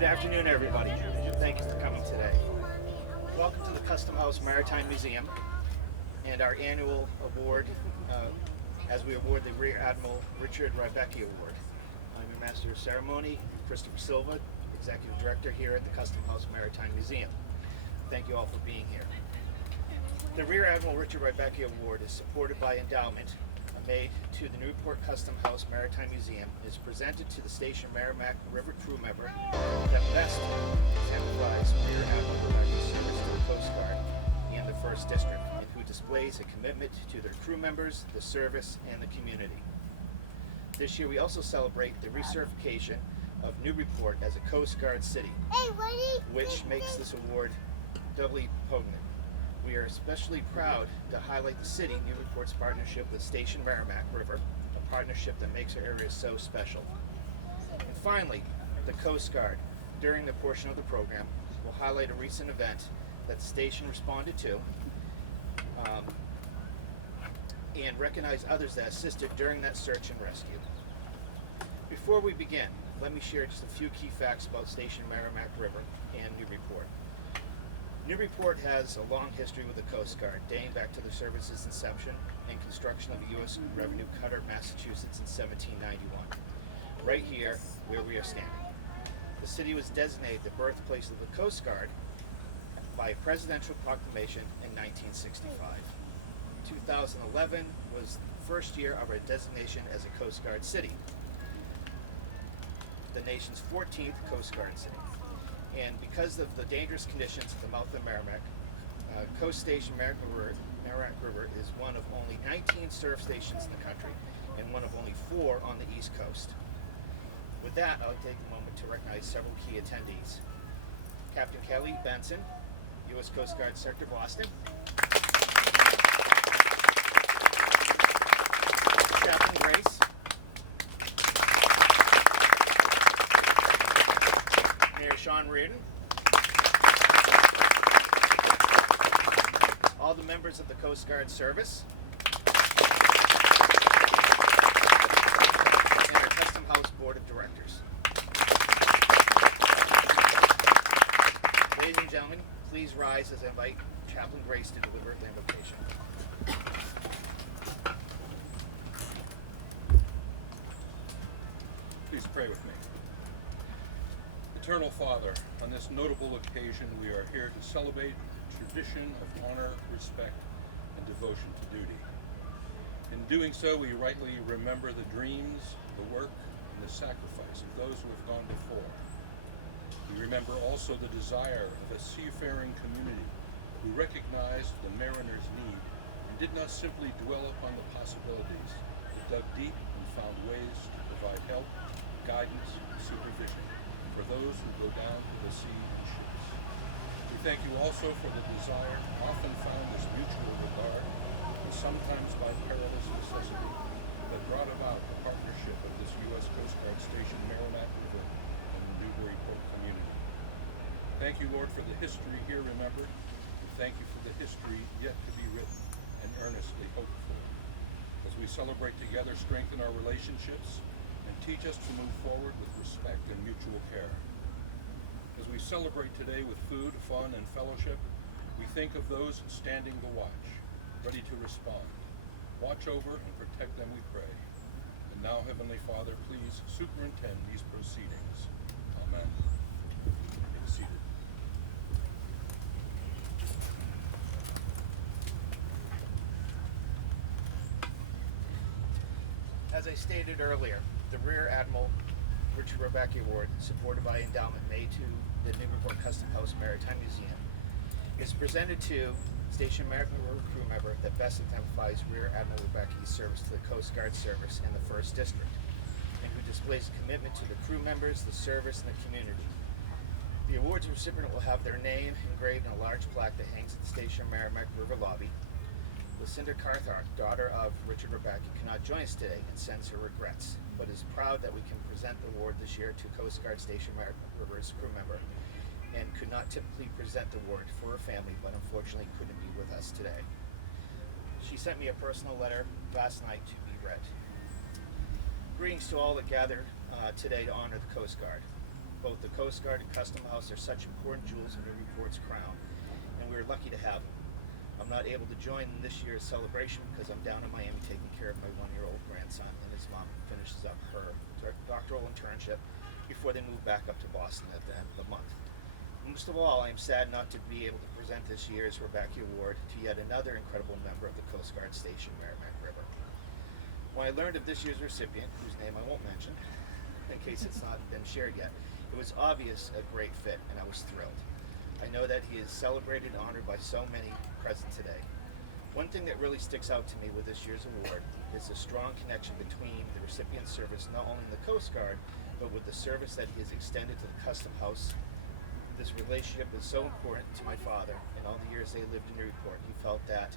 Good afternoon, everybody. Thank you for coming today. Welcome to the Custom House Maritime Museum and our annual award as we award the Rear Admiral Richard Rybacki Award. I'm your Master of Ceremony, Christopher Silva, Executive Director here at the Custom House Maritime Museum. Thank you all for being here. The Rear Admiral Richard Rybacki Award is supported by endowment made to the Newburyport Custom House Maritime Museum, is presented to the Station Merrimack River crew member that best exemplifies Rear Admiral Rybacki's service to the Coast Guard and the 1st District, and who displays a commitment to their crew members, the service, and the community. This year we also celebrate the recertification of Newburyport as a Coast Guard city, which makes this award doubly poignant. We are especially proud to highlight the city Newburyport's partnership with Station Merrimack River, a partnership that makes our area so special. And finally, the Coast Guard, during the portion of the program, will highlight a recent event that the station responded to and recognize others that assisted during that search and rescue. Before we begin, let me share just a few key facts about Station Merrimack River and Newburyport. Newburyport has a long history with the Coast Guard, dating back to the service's inception and construction of the U.S. Revenue Cutter, Massachusetts in 1791, right here where we are standing. The city was designated the birthplace of the Coast Guard by a presidential proclamation in 1965. 2011 was the first year of our designation as a Coast Guard city, the nation's 14th Coast Guard city. And because of the dangerous conditions at the mouth of Merrimack, Coast Station Merrimack River is one of only 19 surf stations in the country and one of only 4 on the East Coast. With that, I'll take a moment to recognize several key attendees. Captain Kelly Benson, U.S. Coast Guard Sector Boston. Captain Grace. Mayor Sean Reardon, all the members of the Coast Guard service, and our Custom House Board of Directors. Ladies and gentlemen, please rise as I invite Chaplain Grace to deliver the invocation. Please pray with me. Eternal Father, on this notable occasion we are here to celebrate a tradition of honor, respect, and devotion to duty. In doing so, we rightly remember the dreams, the work, and the sacrifice of those who have gone before. We remember also the desire of a seafaring community who recognized the mariner's need and did not simply dwell upon the possibilities, but dug deep and found ways to provide help, guidance, and supervision for those who go down to the sea in ships. We thank you also for the desire, often found as mutual regard, and sometimes by perilous necessity, that brought about the partnership of this U.S. Coast Guard Station Merrimack River and the Newburyport community. Thank you, Lord, for the history here remembered, and thank you for the history yet to be written and earnestly hoped for. As we celebrate together, strengthen our relationships, and teach us to move forward with respect and mutual care. As we celebrate today with food, fun, and fellowship, we think of those standing the watch, ready to respond. Watch over and protect them, we pray. And now, Heavenly Father, please superintend these proceedings. Amen. Be seated. As I stated earlier, the Rear Admiral Richard Rybacki Award, supported by endowment made to the Newburyport Custom House Maritime Museum, is presented to Station Merrimack River crew member that best exemplifies Rear Admiral Rybacki's service to the Coast Guard service in the 1st District, and who displays a commitment to the crew members, the service, and the community. The award's recipient will have their name engraved in a large plaque that hangs at the Station Merrimack River lobby. Lucinda Carthar, daughter of Richard Rybacki, cannot join us today and sends her regrets, but is proud that we can present the award this year to Coast Guard Station Merrimack River's crew member, and could not typically present the award for her family, but unfortunately couldn't be with us today. She sent me a personal letter last night to be read. Greetings to all that gather today to honor the Coast Guard. Both the Coast Guard and Custom House are such important jewels in Newburyport's crown, and we're lucky to have them. I'm not able to join in this year's celebration because I'm down in Miami taking care of my 1-year-old grandson, and his mom finishes up her doctoral internship before they move back up to Boston at the end of the month. Most of all, I am sad not to be able to present this year's Rybacki Award to yet another incredible member of the Coast Guard Station, Merrimack River. When I learned of this year's recipient, whose name I won't mention, in case it's not been shared yet, it was obvious a great fit, and I was thrilled. I know that he is celebrated and honored by so many present today. One thing that really sticks out to me with this year's award is the strong connection between the recipient's service not only in the Coast Guard, but with the service that he has extended to the Custom House. This relationship is so important to my father. In all the years they lived in Newburyport, he felt that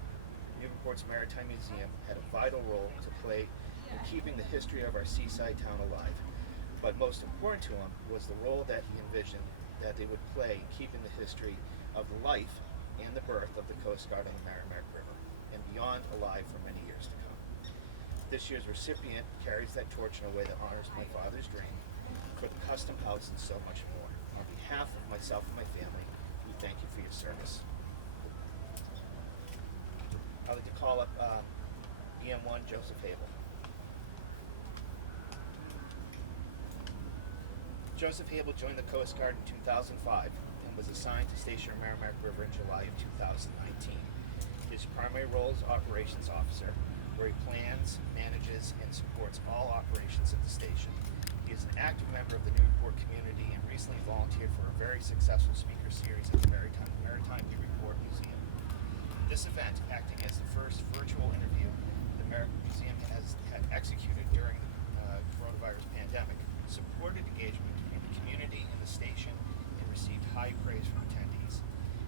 Newburyport's Maritime Museum had a vital role to play in keeping the history of our seaside town alive. But most important to him was the role that he envisioned that they would play in keeping the history of the life and the birth of the Coast Guard on the Merrimack River and beyond alive for many years to come. This year's recipient carries that torch in a way that honors my father's dream for the Custom House and so much more. On behalf of myself and my family, we thank you for your service. I'd like to call up BM1 Joseph Hable. Joseph Hable joined the Coast Guard in 2005 and was assigned to Station Merrimack River in July of 2019. His primary role is Operations Officer, where he plans, manages, and supports all operations at the station. He is an active member of the Newburyport community and recently volunteered for a very successful speaker series at the Maritime Newburyport Museum. This event, acting as the first virtual interview the museum has executed during the coronavirus pandemic, supported engagement between the community and the station and received high praise from attendees.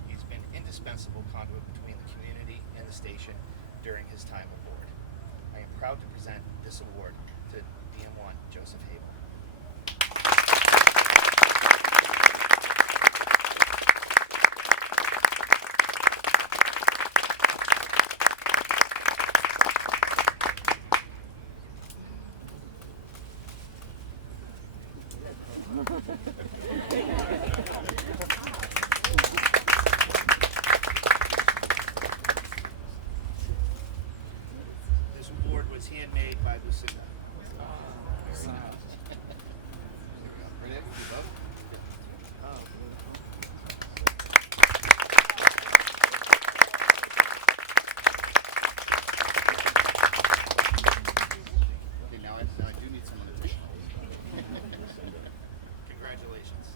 He's been indispensable conduit between the community and the station during his time aboard. I am proud to present this award to DM1 Joseph Hable. This award was handmade by Lucinda. Okay, now I do need someone additional. Congratulations.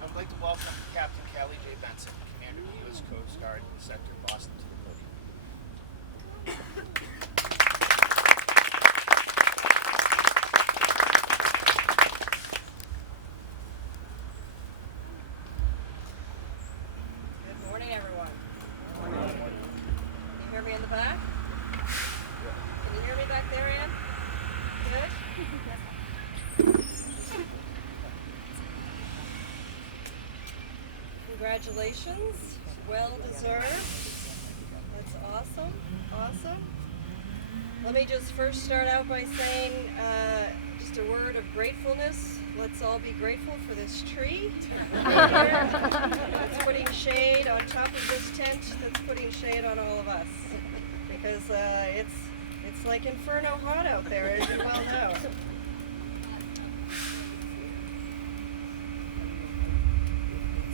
I'd like to welcome Captain Callie J. Benson, Commander of the U.S. Coast Guard in Sector Boston, to the podium. Good morning, everyone. Can you hear me in the back? Can you hear me back there, Ann? Good? Congratulations. Well deserved. That's awesome. Awesome. Let me just first start out by saying just a word of gratefulness. Let's all be grateful for this tree that's putting shade on top of this tent, that's putting shade on all of us. Because it's like inferno hot out there, as you well know.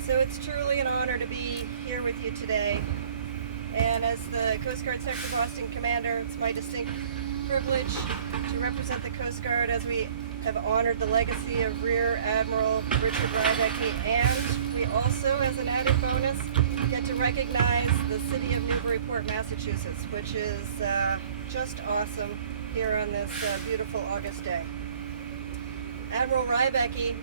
So it's truly an honor to be here with you today. And as the Coast Guard Sector Boston Commander, it's my distinct privilege to represent the Coast Guard as we have honored the legacy of Rear Admiral Richard Rybacki, and we also, as an added bonus, get to recognize the city of Newburyport, Massachusetts, which is just awesome here on this beautiful August day. Admiral Rybacki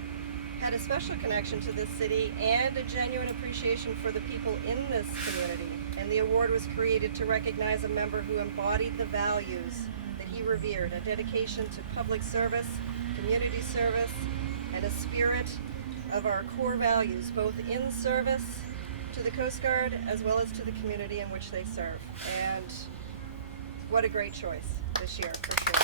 had a special connection to this city and a genuine appreciation for the people in this community. And the award was created to recognize a member who embodied the values that he revered, a dedication to public service, community service, and a spirit of our core values, both in service to the Coast Guard as well as to the community in which they serve. And what a great choice this year, for sure.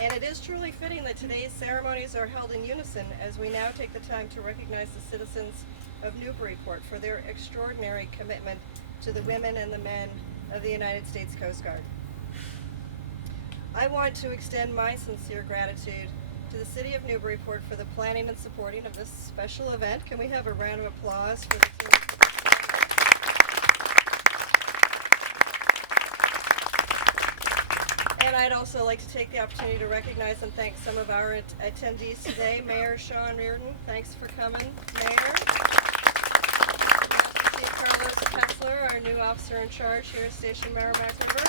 And it is truly fitting that today's ceremonies are held in unison as we now take the time to recognize the citizens of Newburyport for their extraordinary commitment to the women and the men of the United States Coast Guard. I want to extend my sincere gratitude to the City of Newburyport for the planning and supporting of this special event. Can we have a round of applause for the team? And I'd also like to take the opportunity to recognize and thank some of our attendees today. Mayor Sean Reardon, thanks for coming, Mayor. Chief Carlos Kessler, our new officer in charge here at Station Merrimack River.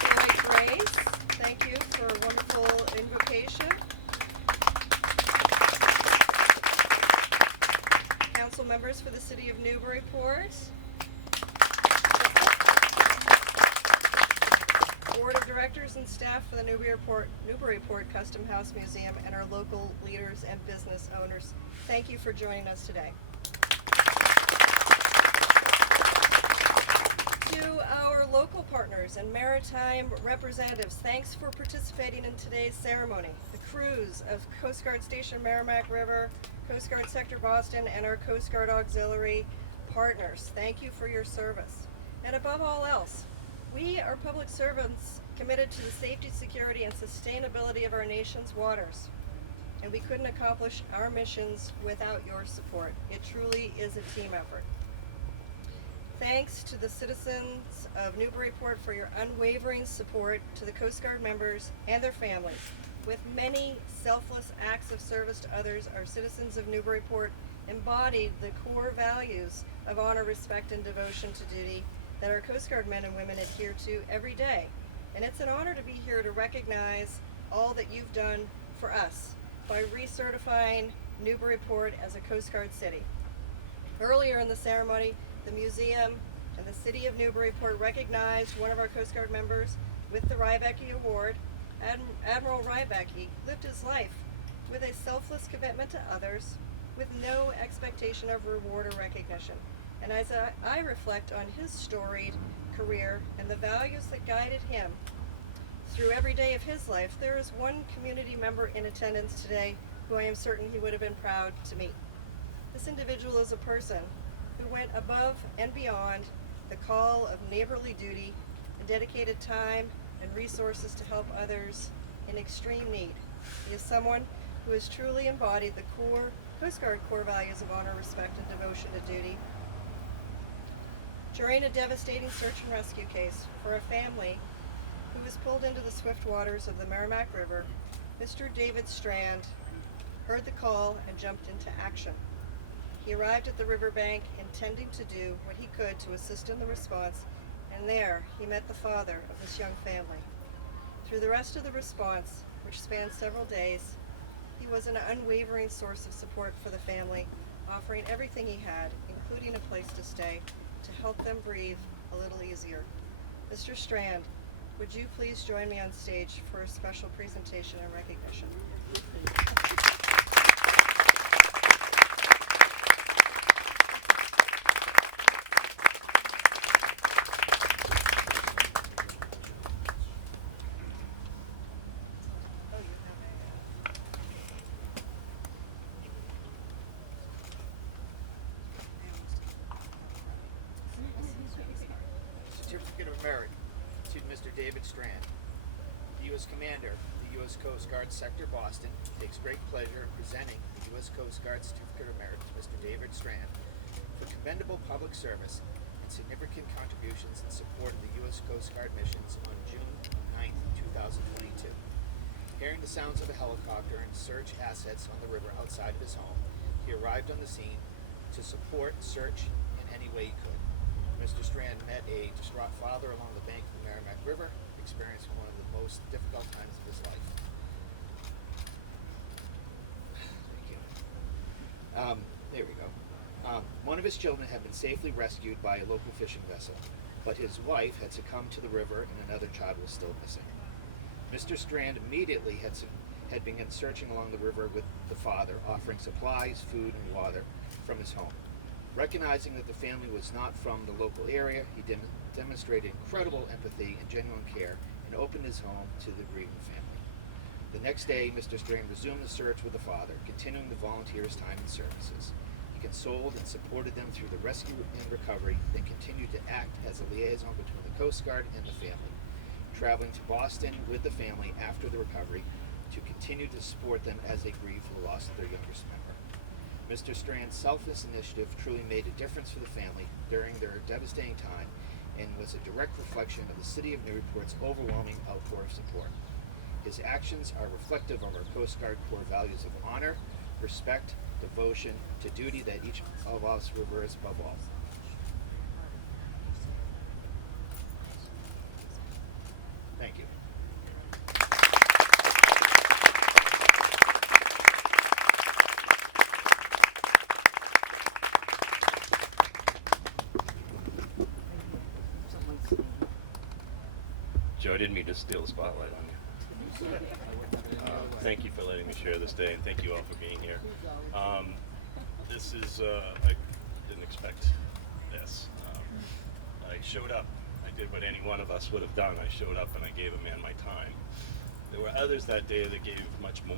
Chaplain Grace, thank you for a wonderful invocation. Council members for the City of Newburyport. Board of Directors and staff for the Newburyport Custom House Museum, and our local leaders and business owners. Thank you for joining us today. To our local partners and maritime representatives, thanks for participating in today's ceremony. The crews of Coast Guard Station Merrimack River, Coast Guard Sector Boston, and our Coast Guard Auxiliary partners, thank you for your service. And above all else, we are public servants committed to the safety, security, and sustainability of our nation's waters. And we couldn't accomplish our missions without your support. It truly is a team effort. Thanks to the citizens of Newburyport for your unwavering support to the Coast Guard members and their families. With many selfless acts of service to others, our citizens of Newburyport embodied the core values of honor, respect, and devotion to duty that our Coast Guard men and women adhere to every day. And it's an honor to be here to recognize all that you've done for us by recertifying Newburyport as a Coast Guard city. Earlier in the ceremony, the museum and the City of Newburyport recognized one of our Coast Guard members with the Rybacki Award. Admiral Rybacki lived his life with a selfless commitment to others with no expectation of reward or recognition. And as I reflect on his storied career and the values that guided him through every day of his life, there is one community member in attendance today who I am certain he would have been proud to meet. This individual is a person who went above and beyond the call of neighborly duty and dedicated time and resources to help others in extreme need. He is someone who has truly embodied the Coast Guard core values of honor, respect, and devotion to duty. During a devastating search and rescue case for a family who was pulled into the swift waters of the Merrimack River, Mr. David Strand heard the call and jumped into action. He arrived at the riverbank intending to do what he could to assist in the response, and there he met the father of this young family. Through the rest of the response, which spanned several days, he was an unwavering source of support for the family, offering everything he had, including a place to stay, to help them breathe a little easier. Mr. Strand, would you please join me on stage for a special presentation and recognition? Certificate of Merit to Mr. David Strand. The U.S. Commander of the U.S. Coast Guard Sector Boston takes great pleasure in presenting the U.S. Coast Guard Certificate of Merit to Mr. David Strand for commendable public service and significant contributions in support of the U.S. Coast Guard missions on June 9th, 2022. Hearing the sounds of a helicopter and search assets on the river outside of his home, he arrived on the scene to support search in any way he could. Mr. Strand met a distraught father along the bank of the Merrimack River, experiencing one of the most difficult times of his life. Thank you. There we go. One of his children had been safely rescued by a local fishing vessel, but his wife had succumbed to the river and another child was still missing. Mr. Strand immediately had begun searching along the river with the father, offering supplies, food, and water from his home. Recognizing that the family was not from the local area, he demonstrated incredible empathy and genuine care and opened his home to the grieving family. The next day, Mr. Strand resumed the search with the father, continuing to volunteer his time and services. He consoled and supported them through the rescue and recovery, then continued to act as a liaison between the Coast Guard and the family, traveling to Boston with the family after the recovery to continue to support them as they grieve for the loss of their youngest member. Mr. Strand's selfless initiative truly made a difference for the family during their devastating time and was a direct reflection of the City of Newburyport's overwhelming outpour of support. His actions are reflective of our Coast Guard core values of honor, respect, devotion to duty that each of us reveres above all. Thank you. Joe, I didn't mean to steal the spotlight on you. Thank you for letting me share this day, and thank you all for being here. This is, I didn't expect this. I showed up. I did what any one of us would have done. I showed up and I gave a man my time. There were others that day that gave much more.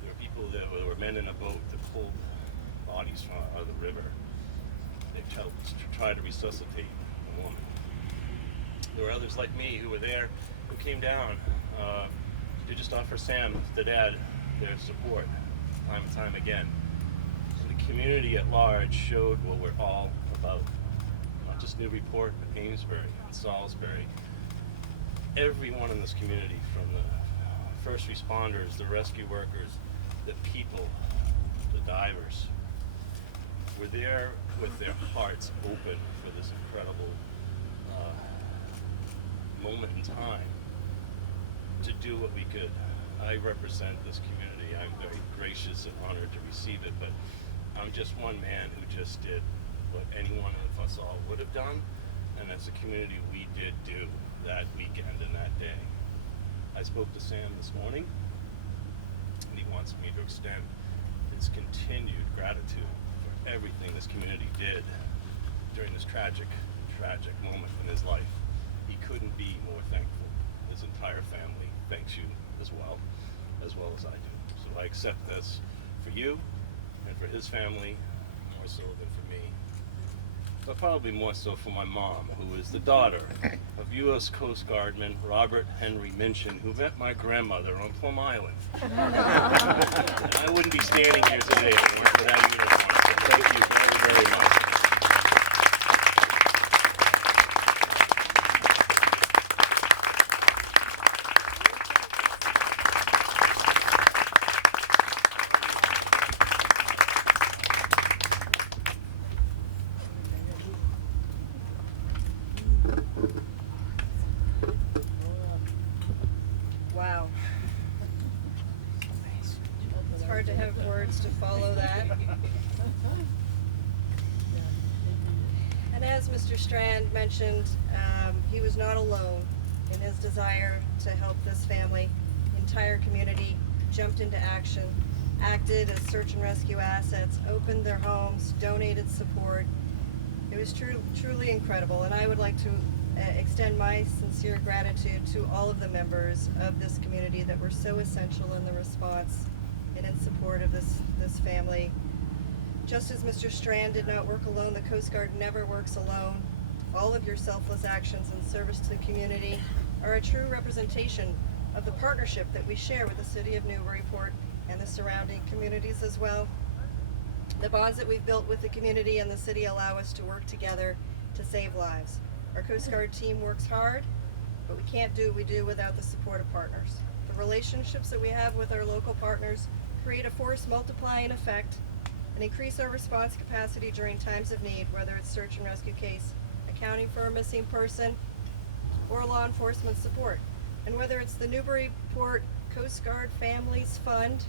There were people there were men in a boat that pulled bodies from out of the river. They helped to try to resuscitate a woman. There were others like me who were there, who came down to just offer Sam, the dad, their support time and time again. So the community at large showed what we're all about. Not just Newburyport, but Amesbury and Salisbury. Everyone in this community, from the first responders, the rescue workers, the people, the divers, were there with their hearts open for this incredible moment in time to do what we could. I represent this community. I'm very gracious and honored to receive it, but I'm just one man who just did what any one of us all would have done, and as a community we did do that weekend and that day. I spoke to Sam this morning, and he wants me to extend his continued gratitude for everything this community did during this tragic moment in his life. He couldn't be more thankful. His entire family thanks you as well as I do. So I accept this for you and for his family, more so than for me. But probably more so for my mom, who is the daughter of U.S. Coast Guardman Robert Henry Minchin, who met my grandmother on Plum Island. And I wouldn't be standing here today if it weren't for that uniform. So thank you very, very much. Wow. It's hard to have words to follow that. And as Mr. Strand mentioned, he was not alone in his desire to help this family. The entire community jumped into action, acted as search and rescue assets, opened their homes, donated support. It was truly incredible, and I would like to extend my sincere gratitude to all of the members of this community that were so essential in the response and in support of this family. Just as Mr. Strand did not work alone, the Coast Guard never works alone. All of your selfless actions in service to the community are a true representation of the partnership that we share with the City of Newburyport and the surrounding communities as well. The bonds that we've built with the community and the city allow us to work together to save lives. Our Coast Guard team works hard, but we can't do what we do without the support of partners. The relationships that we have with our local partners create a force multiplying effect and increase our response capacity during times of need, whether it's search and rescue case, accounting for a missing person, or law enforcement support. And whether it's the Newburyport Coast Guard Families Fund,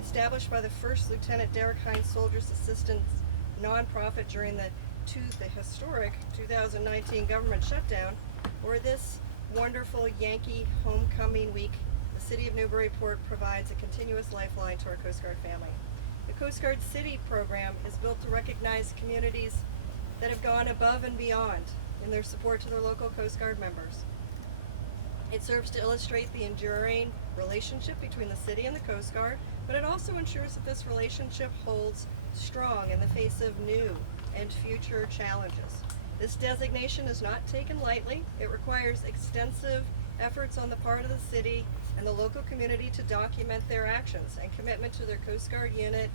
established by the First Lieutenant Derek Hines Soldiers Assistance nonprofit during the historic 2019 government shutdown, or this wonderful Yankee homecoming week the City of Newburyport provides a continuous lifeline to our Coast Guard family. The Coast Guard City program is built to recognize communities that have gone above and beyond in their support to their local Coast Guard members. It serves to illustrate the enduring relationship between the city and the Coast Guard, but it also ensures that this relationship holds strong in the face of new and future challenges. This designation is not taken lightly. It requires extensive efforts on the part of the city and the local community to document their actions and commitment to their Coast Guard unit,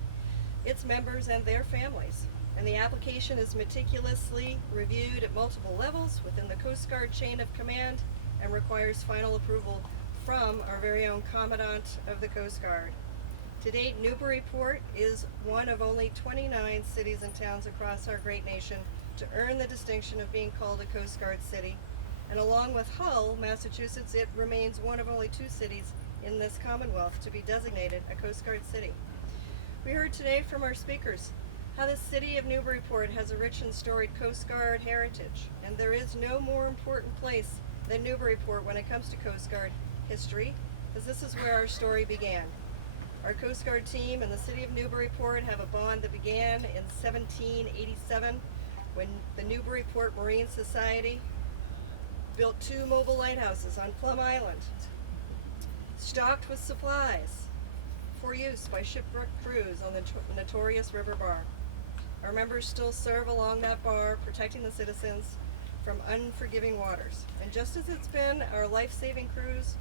its members, and their families. And the application is meticulously reviewed at multiple levels within the Coast Guard chain of command and requires final approval from our very own Commandant of the Coast Guard. To date, Newburyport is one of only 29 cities and towns across our great nation to earn the distinction of being called a Coast Guard city. And along with Hull, Massachusetts, it remains one of only 2 cities in this Commonwealth to be designated a Coast Guard city. We heard today from our speakers how the city of Newburyport has a rich and storied Coast Guard heritage, and there is no more important place than Newburyport when it comes to Coast Guard history, because this is where our story began. Our Coast Guard team and the city of Newburyport have a bond that began in 1787 when the Newburyport Marine Society built 2 mobile lighthouses on Plum Island, stocked with supplies for use by shipwrecked crews on the notorious river bar. Our members still serve along that bar, protecting the citizens from unforgiving waters. And just as it's been our life-saving crews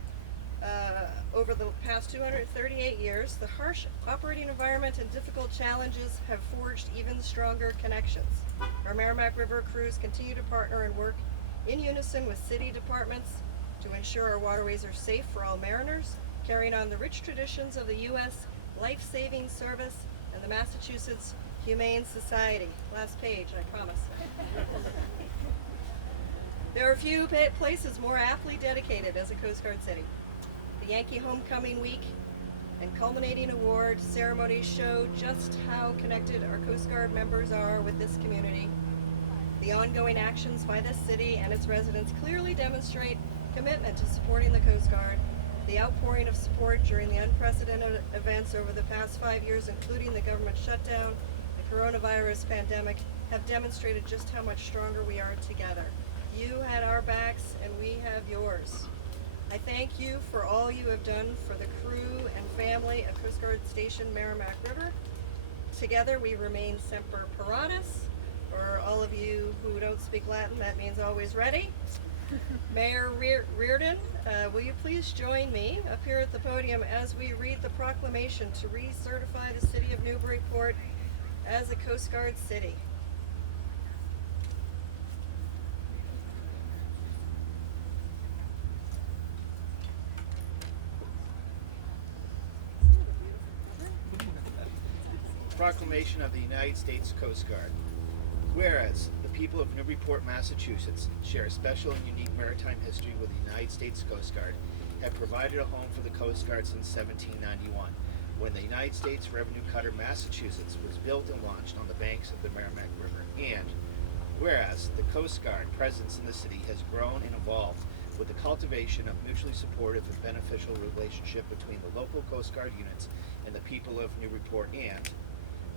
over the past 238 years, the harsh operating environment and difficult challenges have forged even stronger connections. Our Merrimack River crews continue to partner and work in unison with city departments to ensure our waterways are safe for all mariners, carrying on the rich traditions of the U.S. Life-Saving Service and the Massachusetts Humane Society. Last page, I promise. There are few places more aptly dedicated as a Coast Guard city. The Yankee Homecoming Week and culminating award ceremonies show just how connected our Coast Guard members are with this community. The ongoing actions by this city and its residents clearly demonstrate commitment to supporting the Coast Guard. The outpouring of support during the unprecedented events over the past 5 years, including the government shutdown, the coronavirus pandemic, have demonstrated just how much stronger we are together. You had our backs and we have yours. I thank you for all you have done for the crew and family of Coast Guard Station Merrimack River. Together we remain Semper Paratus. For all of you who don't speak Latin, that means always ready. Mayor Reardon, will you please join me up here at the podium as we read the proclamation to recertify the city of Newburyport as a Coast Guard city. Proclamation of the United States Coast Guard. Whereas the people of Newburyport, Massachusetts share a special and unique maritime history with the United States Coast Guard, have provided a home for the Coast Guard since 1791, when the United States revenue cutter Massachusetts was built and launched on the banks of the Merrimack River. And whereas the Coast Guard presence in the city has grown and evolved with the cultivation of mutually supportive and beneficial relationship between the local Coast Guard units and the people of Newburyport. And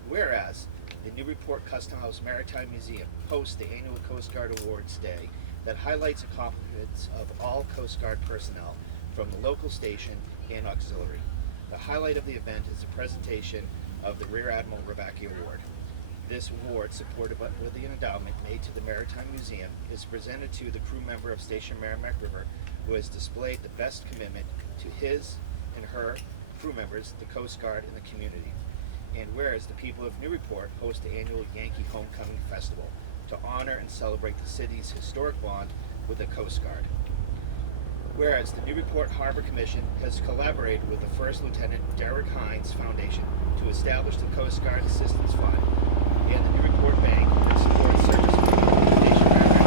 whereas the Newburyport Custom House Maritime Museum hosts the annual Coast Guard Awards Day that highlights accomplishments of all Coast Guard personnel from the local station and auxiliary. The highlight of the event is the presentation of the Rear Admiral Rybacki Award. This award, supported with the endowment made to the Maritime Museum, is presented to the crew member of Station Merrimack River who has displayed the best commitment to his and her crew members, the Coast Guard, and the community. And whereas the people of Newburyport host the annual Yankee Homecoming Festival to honor and celebrate the city's historic bond with the Coast Guard. Whereas the Newburyport Harbor Commission has collaborated with the First Lieutenant Derek Hines Foundation to establish the Coast Guard Assistance Fund and the Newburyport Bank that supports service of the Station Merrimack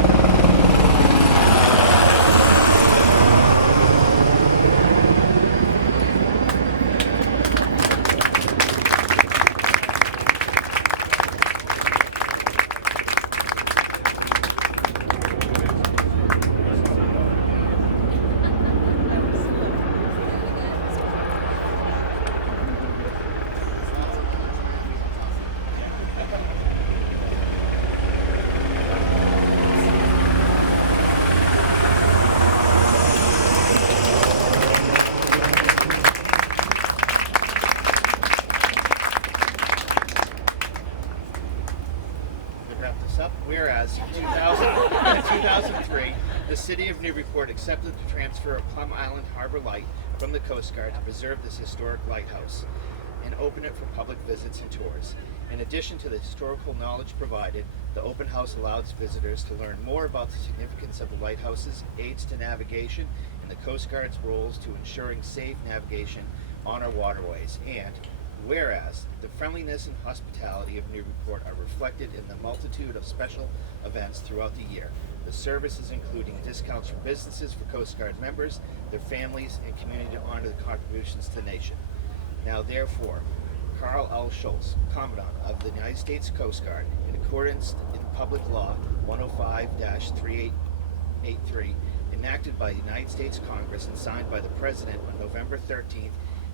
2003, the City of Newburyport accepted the transfer of Plum Island Harbor Light from the Coast Guard to preserve this historic lighthouse and open it for public visits and tours. In addition to the historical knowledge provided, the open house allows visitors to learn more about the significance of the lighthouses, aids to navigation, and the Coast Guard's roles to ensuring safe navigation on our waterways. And whereas the friendliness and hospitality of Newburyport are reflected in the multitude of special events throughout the year, the services including discounts for businesses for Coast Guard members, their families, and community to honor the contributions to the nation. Now therefore, Carl L. Schultz, Commandant of the United States Coast Guard, in accordance in Public Law 105-3883, enacted by the United States Congress and signed by the President on November 13,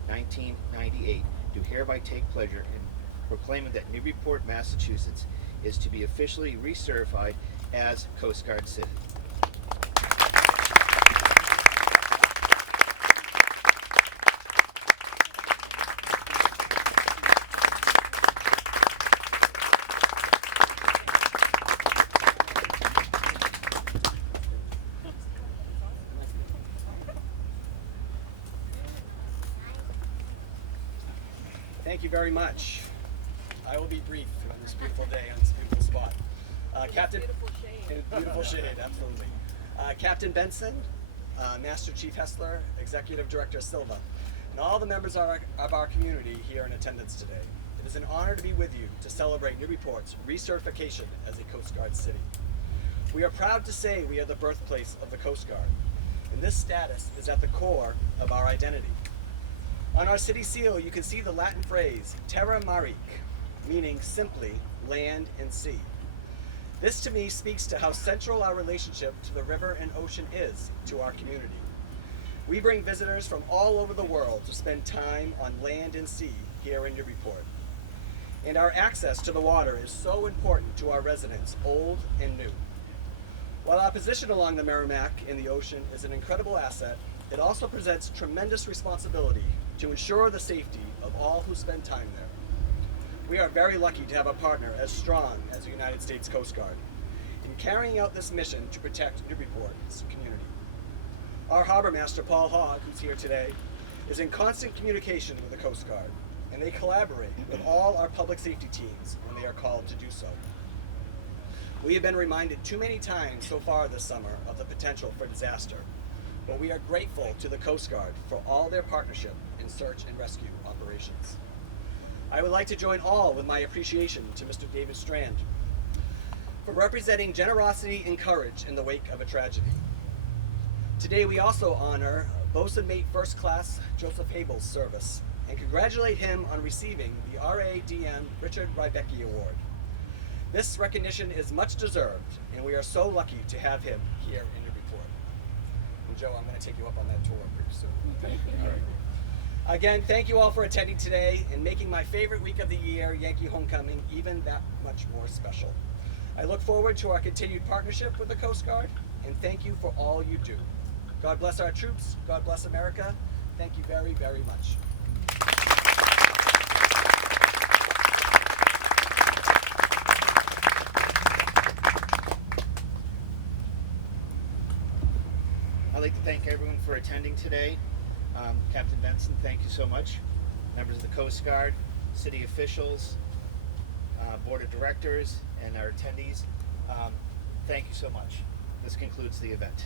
1998, do hereby take pleasure in proclaiming that Newburyport, Massachusetts is to be officially recertified as Coast Guard City. Thank you very much. I will be brief on this beautiful day, on this beautiful spot. Captain, beautiful shade, absolutely. Captain Benson, Master Chief Hessler, Executive Director Silva, and all the members of our community here in attendance today. It is an honor to be with you to celebrate Newburyport's recertification as a Coast Guard city. We are proud to say we are the birthplace of the Coast Guard, and this status is at the core of our identity. On our city seal, you can see the Latin phrase, terra marique, meaning simply land and sea. This to me speaks to how central our relationship to the river and ocean is to our community. We bring visitors from all over the world to spend time on land and sea here in Newburyport. And our access to the water is so important to our residents, old and new. While our position along the Merrimack in the ocean is an incredible asset, it also presents tremendous responsibility to ensure the safety of all who spend time there. We are very lucky to have a partner as strong as the United States Coast Guard in carrying out this mission to protect Newburyport's community. Our Harbor Master, Paul Hogg, who's here today, is in constant communication with the Coast Guard, and they collaborate with all our public safety teams when they are called to do so. We have been reminded too many times so far this summer of the potential for disaster, but we are grateful to the Coast Guard for all their partnership in search and rescue operations. I would like to join all with my appreciation to Mr. David Strand for representing generosity and courage in the wake of a tragedy. Today we also honor Bosun Mate First Class Joseph Habel's service and congratulate him on receiving the RADM Richard Rybacki Award. This recognition is much deserved, and we are so lucky to have him here in Newburyport. And Joe, I'm going to take you up on that tour pretty soon. All right. Again, thank you all for attending today and making my favorite week of the year, Yankee Homecoming, even that much more special. I look forward to our continued partnership with the Coast Guard, and thank you for all you do. God bless our troops. God bless America. Thank you very, very much. I'd like to thank everyone for attending today. Captain Benson, thank you so much. Members of the Coast Guard, city officials, board of directors, and our attendees, thank you so much. This concludes the event.